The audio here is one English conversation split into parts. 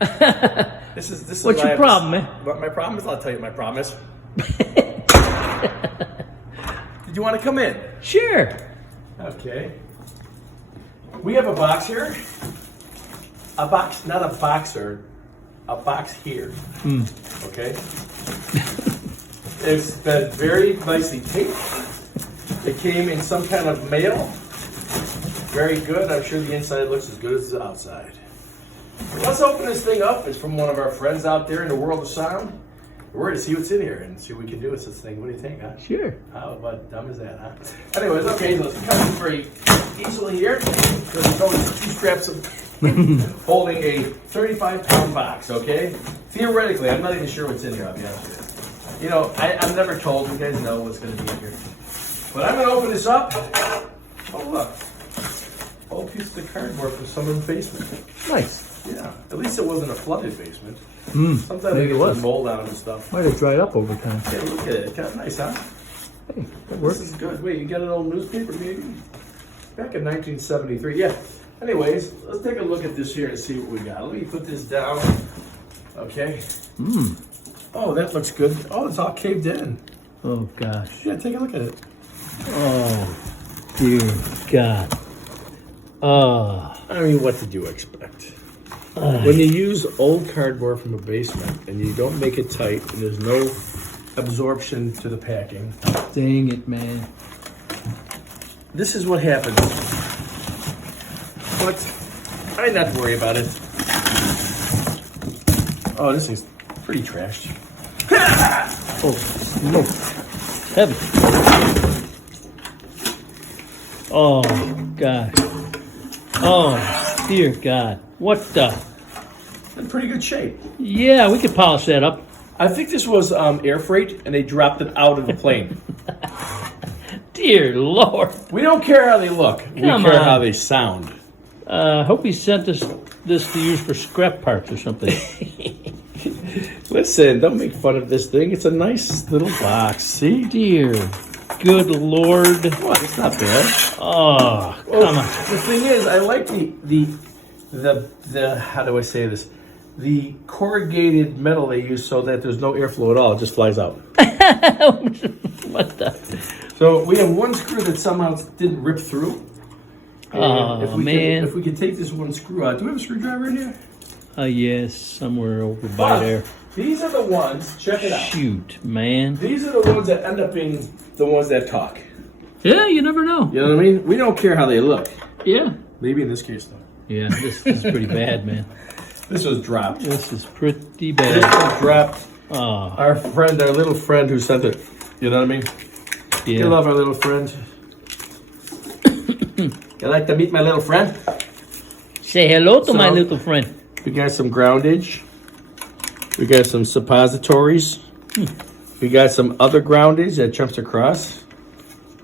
This is What's why your problem, man? What my problem is, I'll tell you my promise. Did you want to come in? Sure. Okay. We have a box here. A box, not a boxer. A box here. Okay. It's been very nicely taped. It came in some kind of mail. Very good. I'm sure the inside looks as good as the outside. Let's open this thing up. It's from one of our friends out there in the world of sound. We're going to see what's in here and see what we can do with this thing. What do you think, huh? Sure. How about dumb is that, huh? Anyways, okay, let's cut it very easily here because there's only two straps of holding a 35-pound box, okay? Theoretically, I'm not even sure what's in here, I'll be honest with you. You know, I'm never told. You guys know what's going to be in here. But I'm going to open this up. Oh, look. Old piece of cardboard from someone's basement. Nice. Yeah, at least it wasn't a flooded basement. Sometimes they maybe get it was. some mold on it and stuff. Might have dried up over time. Yeah, look at it. Kind of nice, huh? Hey, that This works. is good. Wait, you got an old newspaper maybe? Back in 1973. Yeah. Anyways, let's take a look at this here and see what we got. Let me put this down. Okay. Oh, that looks good. Oh, it's all caved in. Oh, gosh. Yeah, take a look at it. Oh, dear God. Oh, I mean, what did you expect? When you use old cardboard from a basement and you don't make it tight and there's no absorption to the packing, dang it, man. this is what happens. But I not to worry about it. Oh, this thing's pretty trashed. Oh, no. Heavy. Oh, gosh. Oh, dear God. What the? In pretty good shape. Yeah, we could polish that up. I think this was air freight and they dropped it out of the plane. Dear Lord. We don't care how they look. We Come care on. how they sound. Hope he sent us this to use for scrap parts or something. Listen, don't make fun of this thing. It's a nice little box. See? Dear good Lord. What? It's not bad. Oh, come on. The thing is, I like the how do I say this? The corrugated metal they use so that there's no airflow at all. It just flies out. What the? So we have one screw that somehow didn't rip through. Oh, man. If we could take this one screw out. Do we have a screwdriver in here? Yes, somewhere over by there. These are the ones, check it out. Shoot, man. These are the ones that end up being the ones that talk. Yeah, you never know. You know what I mean? We don't care how they look. Yeah. Maybe in this case, though. Yeah, this is pretty bad, man. This was dropped. This is pretty This bad. was dropped. Oh, Our little friend who sent it. You know what I mean? You yeah. love our little friend. You like to meet my little friend? Say hello to my So- little friend. We got some groundage. We got some suppositories. We got some other groundage that jumps across.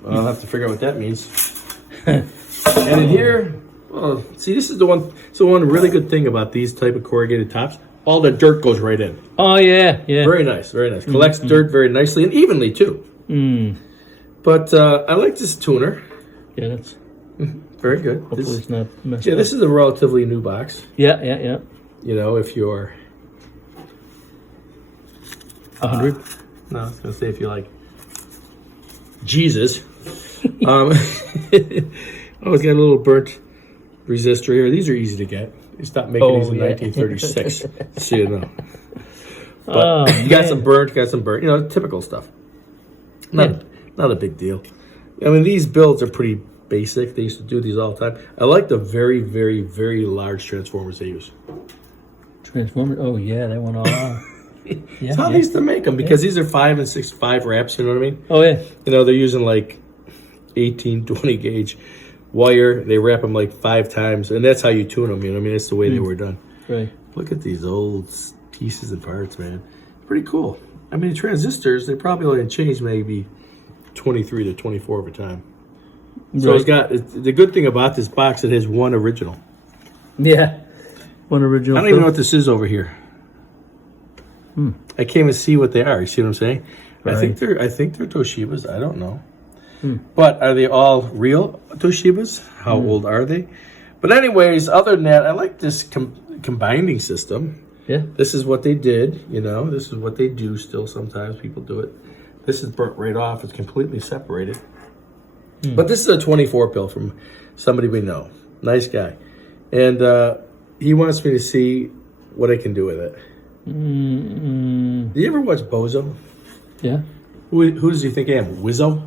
Well, I'll have to figure out what that means. And in here, well, see, this is the one. So one really good thing about these type of corrugated tops, all the dirt goes right in. Oh, yeah, yeah. Very nice, very nice. Collects dirt very nicely and evenly too. But I like this tuner. Yeah, that's Very good. hopefully This, it's not messed yeah, up. this is a relatively new box. Yeah, yeah, yeah. You know, if you're 100. no, I was gonna say if you like Jesus. Oh, it's got a little burnt resistor here. These are easy to get. They stopped making these in yeah. 1936. So you know. But Oh, you got man. some burnt, you know, typical stuff. Not a big deal. I mean, these builds are pretty basic. They used to do these all the time. I like the very, very, very large transformers they use. Transformer. Oh, yeah, that one all out. Yeah, That's how they yeah. used to make them because these are 5 and 6, 5 wraps. You know what I mean? Oh, yeah. You know, they're using like 18, 20 gauge wire. They wrap them like 5 times, and that's how you tune them. You know what I mean? That's the way they were done. Right. Look at these old pieces and parts, man. Pretty cool. I mean, transistors, they probably only changed maybe 23 to 24 over time. So Right. it's got the good thing about this box. It has one original. Yeah. One original. I don't even know what this is over here. I can't even see what they are. You see what I'm saying? Right. I think they're Toshibas. I don't know. But are they all real Toshibas? How old are they? But anyways, other than that, I like this combining system. Yeah. This is what they did, you know. This is what they do still sometimes. People do it. This is burnt right off. It's completely separated. But this is a 24 pill from somebody we know. Nice guy. And he wants me to see what I can do with it. Do you ever watch Bozo? Yeah. Who does he think I am? Wizzo?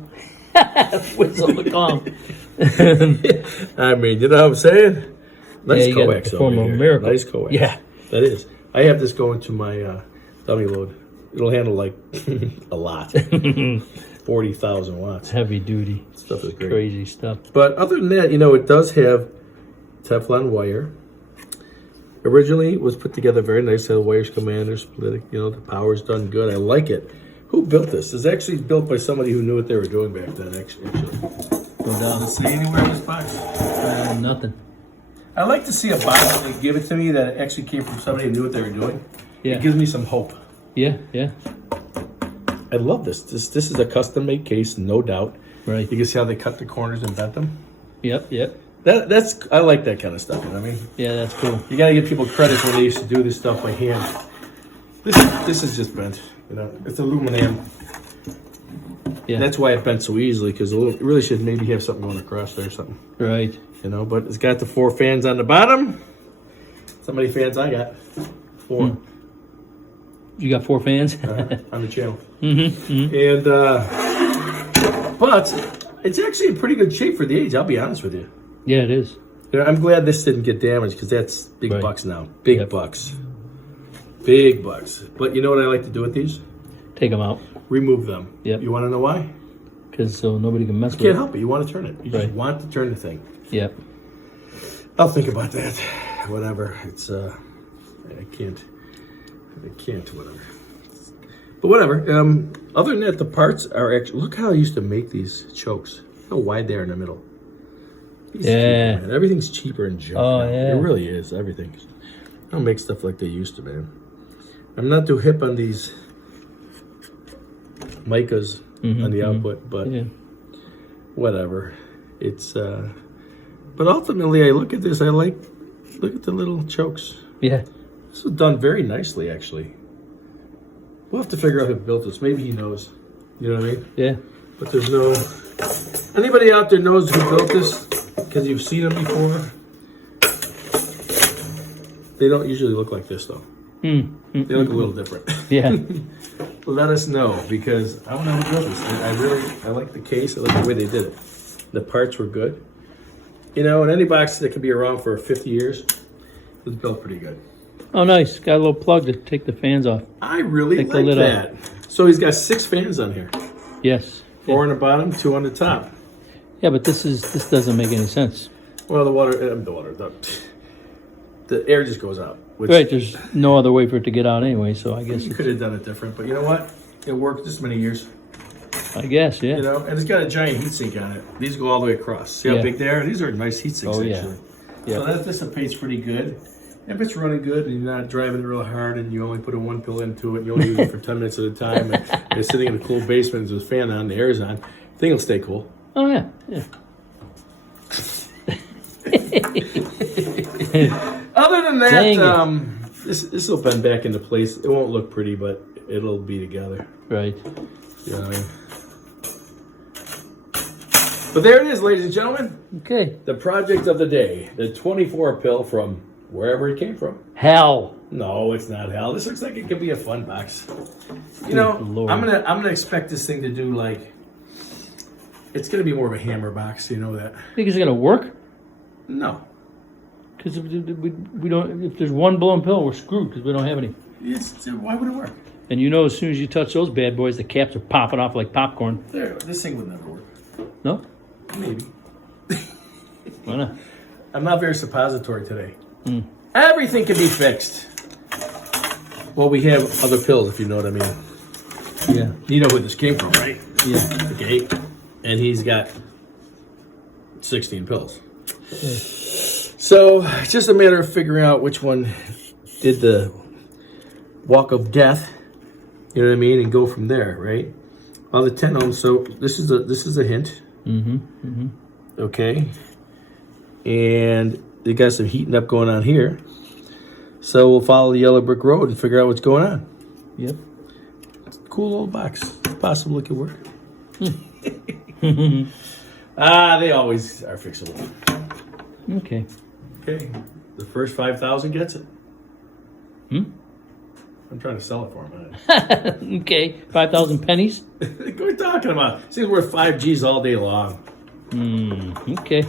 Whistle the calm. I mean, you know what I'm saying? Nice you got coax the form over of here. a miracle. Nice coax. Yeah. That is. I have this going to my dummy load. It'll handle like a lot. 40,000 watts. Heavy duty. Stuff is great. Crazy stuff. But other than that, you know, it does have Teflon wire. Originally, it was put together very nice. The wires come in, they're split. You know, the power's done good. I like it. Who built this? It's actually built by somebody who knew what they were doing back then, actually. No doubt. Does it say anywhere in this box? Nothing. I like to see a box that they give it to me that actually came from somebody who knew what they were doing. Yeah. It gives me some hope. Yeah, yeah. I love this. This is a custom-made case, no doubt. Right. You can see how they cut the corners and bent them. Yep. I like that kind of stuff. You know what I mean? Yeah, that's cool. You gotta give people credit when they used to do this stuff by hand. This is just bent. You know, it's aluminum. Yeah. That's why it bent so easily, because it really should maybe have something going across there or something. Right. You know, but it's got the 4 fans on the bottom. That's how many fans I got. 4 You got 4 fans? on the channel. And but it's actually in pretty good shape for the age. I'll be honest with you. Yeah, it is. You know, I'm glad this didn't get damaged, because that's big Right. bucks now. Big Yep. bucks. Big bucks. But you know what I like to do with these? Take them out. Remove them. Yep. You want to know why? Because so nobody can mess with Can't it. help it. You want to turn it. You just Right. want to turn the thing. Yep. I'll think about that. Whatever. It's I can't. Whatever. But whatever. Other than that, the parts are actually. Look how I used to make these chokes. Look how wide they are in the middle. These are Yeah. cheaper, man. Everything's cheaper and junk. Oh, now. yeah. It really is. Everything. I don't make stuff like they used to, man. I'm not too hip on these micas on the output, but Yeah. whatever. It's but ultimately I look at this, look at the little chokes. Yeah. This is done very nicely, actually. We'll have to figure out who built this. Maybe he knows. You know what I mean? Yeah. But there's no anybody out there knows who built this, because you've seen them before. They don't usually look like this though. They look a little different. Yeah. Let us know, because I don't know who built this. I like the case. I like the way they did it. The parts were good. You know, in any box that could be around for 50 years, it was built pretty good. Oh, nice. Got a little plug to take the fans off. I really Take the like lid that. So he's got 6 fans on here. Yes. 4 on the bottom, 2 on the top. Yeah, but this doesn't make any sense. Well, the air just goes out. Which Right. There's no other way for it to get out anyway. So I guess. you could have done it different, but you know what? It worked this many years. I guess. Yeah. You know, and it's got a giant heatsink on it. These go all the way across. See how Yeah. big they are? These are nice heat sinks, Oh, yeah. actually. Yeah. So that dissipates pretty good. If it's running good and you're not driving it real hard and you only put a 1 pill into it and you only use it for 10 minutes at a time and it's sitting in a cool basement with a fan on, the air's on, the thing will stay cool. Oh yeah. Yeah. Other than that, Dang this will bend back into place. It won't look pretty, but it'll be together. Right. You know what I mean? But there it is, ladies and gentlemen. Okay. The project of the day, the 24 pill from wherever it came from. Hell. No, it's not hell. This looks like it could be a fun box. You know, Lord. I'm gonna expect this thing to do like, it's gonna be more of a hammer box. You know that? Think it's gonna work? No, Because we don't. If there's one blown pill, we're screwed because we don't have any. why would it work? And you know, as soon as you touch those bad boys, the caps are popping off like popcorn. This thing would never work. No? Maybe. Why not? I'm not very suppository today. Everything can be fixed. Well, we have other pills, if you know what I mean. Yeah. You know where this came from, right? Yeah. Okay. And he's got 16 pills. So it's just a matter of figuring out which one did the walk of death. You know what I mean, and go from there, right? Well, the 10 ohms. So this is a hint. Okay. And they got some heating up going on here. So we'll follow the yellow brick road and figure out what's going on. Yep. Cool little box. It's possible it could work. They always are fixable. Okay. Okay, the first 5,000 gets it. Hmm? I'm trying to sell it for him. Okay. 5,000 pennies? What are you talking about? This thing's worth 5 G's all day long. Okay.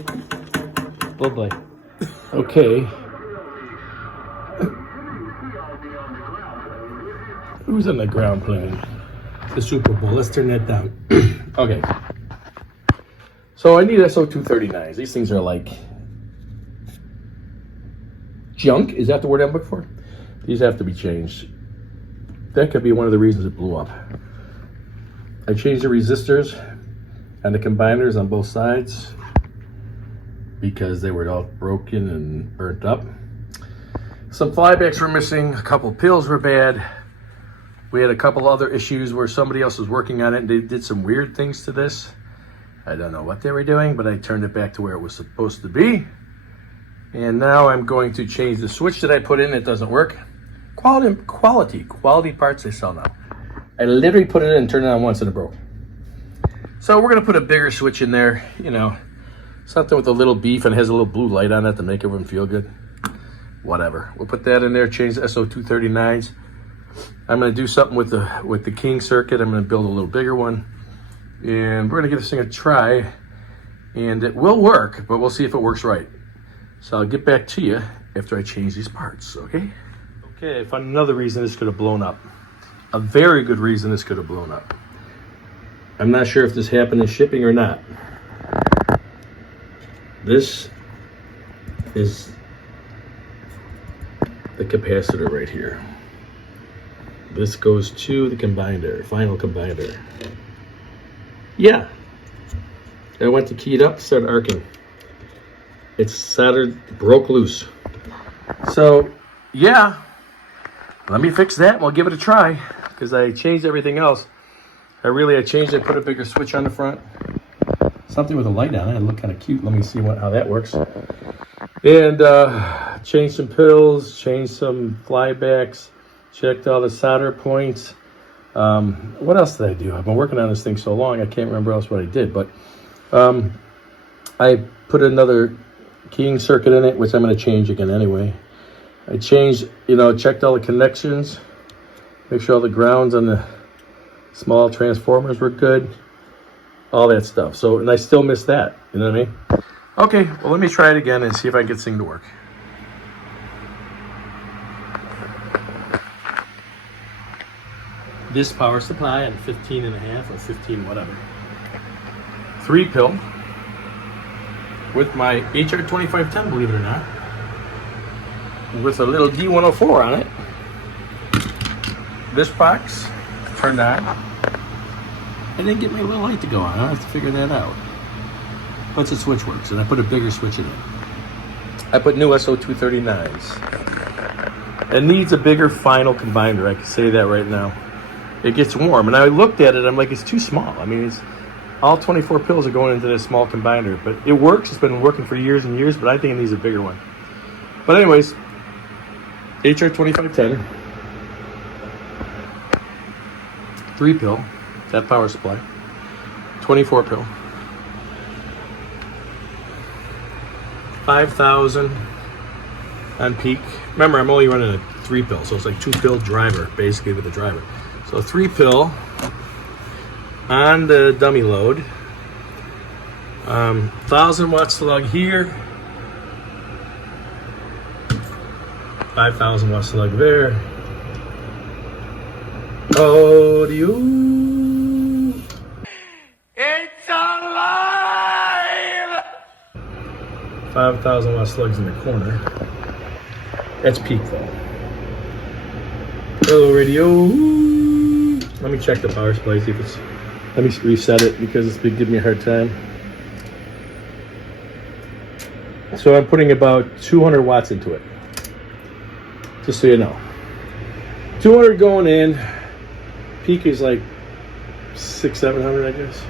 Bye-bye. Okay. Who's on the ground playing the Super Bowl? Let's turn that down. Okay. So I need SO239s. These things are like junk. Is that the word I'm looking for? These have to be changed. That could be one of the reasons it blew up. I changed the resistors and the combiners on both sides because they were all broken and burnt up. Some flybacks were missing. A couple pills were bad. We had a couple other issues where somebody else was working on it and they did some weird things to this. I don't know what they were doing, but I turned it back to where it was supposed to be. And now I'm going to change the switch that I put in. It doesn't work. Quality parts they sell now. I literally put it in and turned it on once and it broke. So we're gonna put a bigger switch in there, you know, something with a little beef and has a little blue light on it to make everyone feel good. Whatever. We'll put that in there, change the SO239s. I'm gonna do something with the King circuit. I'm gonna build a little bigger one. And we're gonna give this thing a try. And it will work, but we'll see if it works right. So I'll get back to you after I change these parts, okay? Okay, I found another reason this could have blown up. A very good reason this could have blown up. I'm not sure if this happened in shipping or not. This is the capacitor right here. This goes to the combiner, final combiner. Yeah. I went to key it up, started arcing. It's soldered, broke loose. So, yeah. Let me fix that and we'll give it a try. Because I changed everything else. I changed it, put a bigger switch on the front. Something with a light on it. It looked kind of cute. Let me see how that works. And changed some pills, changed some flybacks, checked all the solder points. What else did I do? I've been working on this thing so long, I can't remember else what I did. But I put another keying circuit in it, which I'm going to change again anyway. I changed, checked all the connections, make sure all the grounds on the small transformers were good, all that stuff. So, and I still missed that, you know what I mean? Okay, well, let me try it again and see if I can get this thing to work. This power supply at 15.5 or 15 whatever. 3-pill with my HR2510, believe it or not, with a little D104 on it. This box turned on. I didn't get my little light to go on. I have to figure that out. Once the switch works, and I put a bigger switch in it. I put new SO239s. It needs a bigger final combiner. I can say that right now. It gets warm, and I looked at it. I'm like, it's too small. I mean, it's all 24 pills are going into this small combiner, but it works. It's been working for years and years, but I think it needs a bigger one. But anyways, HR2510, 3-pill, that power supply, 24-pill, 5,000 on peak. Remember, I'm only running a 3-pill, so it's like 2-pill driver, basically with the driver. So 3-pill on the dummy load, 1,000 watt slug here, 5,000 watt slug there. Audio. It's alive! 5,000 watt slugs in the corner. That's peak though. Hello radio. Let me check the power supply, see if it's. Let me reset it because it's been giving me a hard time. So I'm putting about 200 watts into it. Just so you know. 200 going in. Peak is like 600-700, I guess.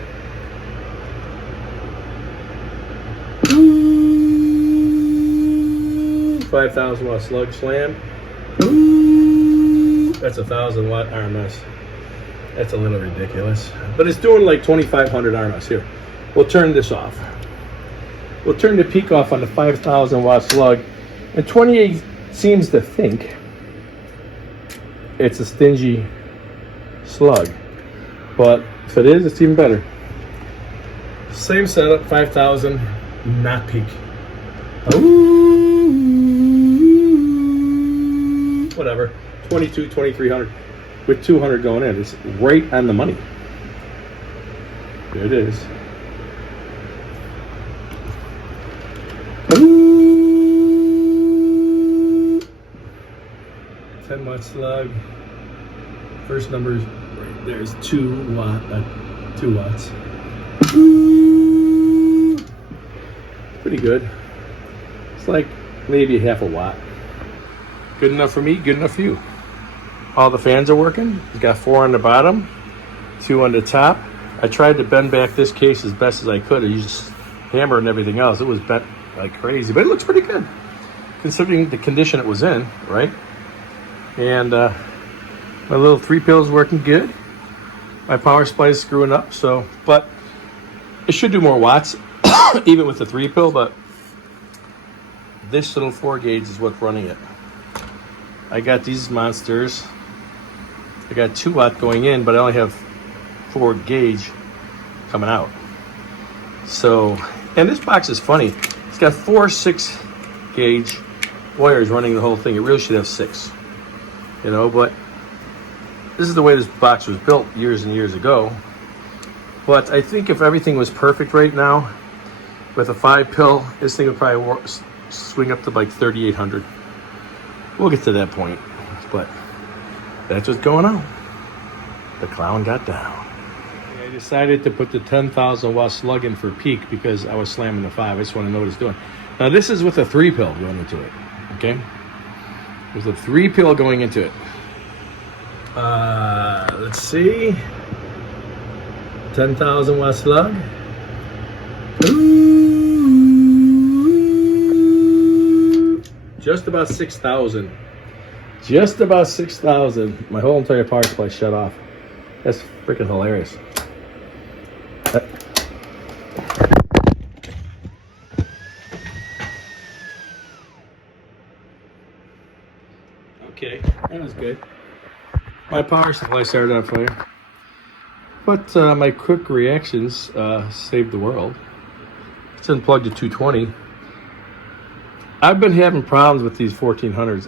5,000 watt slug slam. That's 1,000 watt RMS. That's a little ridiculous. But it's doing like 2,500 RMS. Here, we'll turn this off. We'll turn the peak off on the 5,000 watt slug. And 28 seems to think it's a stingy slug. But if it is, it's even better. Same setup, 5,000, not peak. Whatever, 22, 2,300 with 200 going in. It's right on the money. There it is. 10 watt slug. First number is right there's 2 watts. Pretty good. It's like maybe a half a watt. Good enough for me, good enough for you. All the fans are working. It's got 4 on the bottom, 2 on the top. I tried to bend back this case as best as I could. I used hammer and everything else. It was bent like crazy, but it looks pretty good considering the condition it was in, right? And my little 3-pill is working good. My power supply is screwing up, so, but it should do more watts, even with the 3-pill, but this little 4 gauge is what's running it. I got these monsters. I got 2 watt going in, but I only have 4 gauge coming out. So, and this box is funny. It's got 4 6 gauge wires running the whole thing. It really should have 6, you know, but this is the way this box was built years and years ago. But I think if everything was perfect right now, with a 5-pill, this thing would probably swing up to like 3,800. We'll get to that point, but that's what's going on. The clown got down. I decided to put the 10,000 watt slug in for peak because I was slamming the 5. I just want to know what it's doing. Now this is with a 3-pill going into it, okay? There's a 3-pill going into it. Let's see. 10,000 watt slug. Just about 6,000. Just about 6,000. My whole entire power supply shut off. That's freaking hilarious. Okay, that was good. My power supply started on fire. But my quick reactions saved the world. It's unplugged to 220. I've been having problems with these 1400s.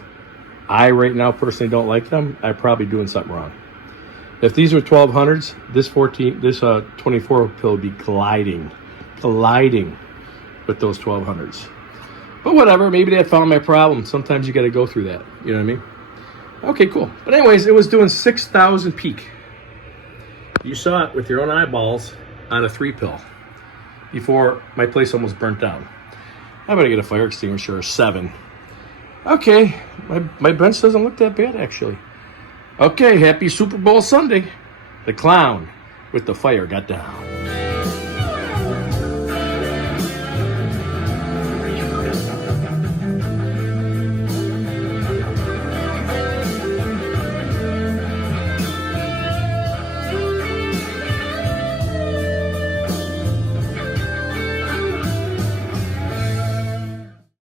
I right now personally don't like them. I'm probably doing something wrong. If these were 1200s, this 24 pill would be gliding with those 1200s. But whatever, maybe they found my problem. Sometimes you got to go through that. You know what I mean? Okay, cool. But anyways, it was doing 6,000 peak. You saw it with your own eyeballs on a 3-pill before my place almost burnt down. I better get a fire extinguisher or 7. Okay, my bench doesn't look that bad actually. Okay, happy Super Bowl Sunday. The clown with the fire got down.